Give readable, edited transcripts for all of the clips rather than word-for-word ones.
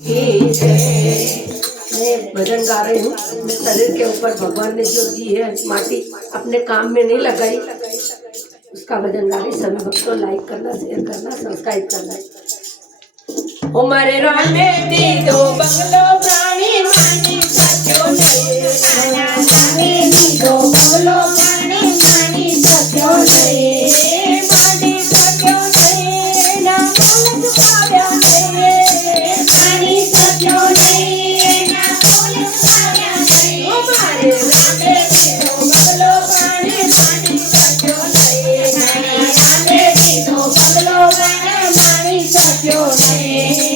मैं भजन गा रही हूँ। अपने शरीर के ऊपर भगवान ने जो दी है माटी अपने काम में नहीं लगाई, उसका भजन गा रही। सभी भक्तों लाइक करना, शेयर करना, सब्सक्राइब करना। ओ मारे राम में दी दो बंगलो प्राणी मानी सत्यो नहीं, में दी दो बंगलो प्राणी मानी सत्यो नहीं, मानी सत्यो नहीं ना बोल चुकाया नहीं, मानी सत्यो नहीं ना बोल चुकाया नहीं। ओ मारे राम में दी दो बंगलो प्राणी मानी सत्यो नहीं, राम में दी दो बंगलो प्राणी मानी सत्यो नहीं।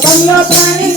Banglo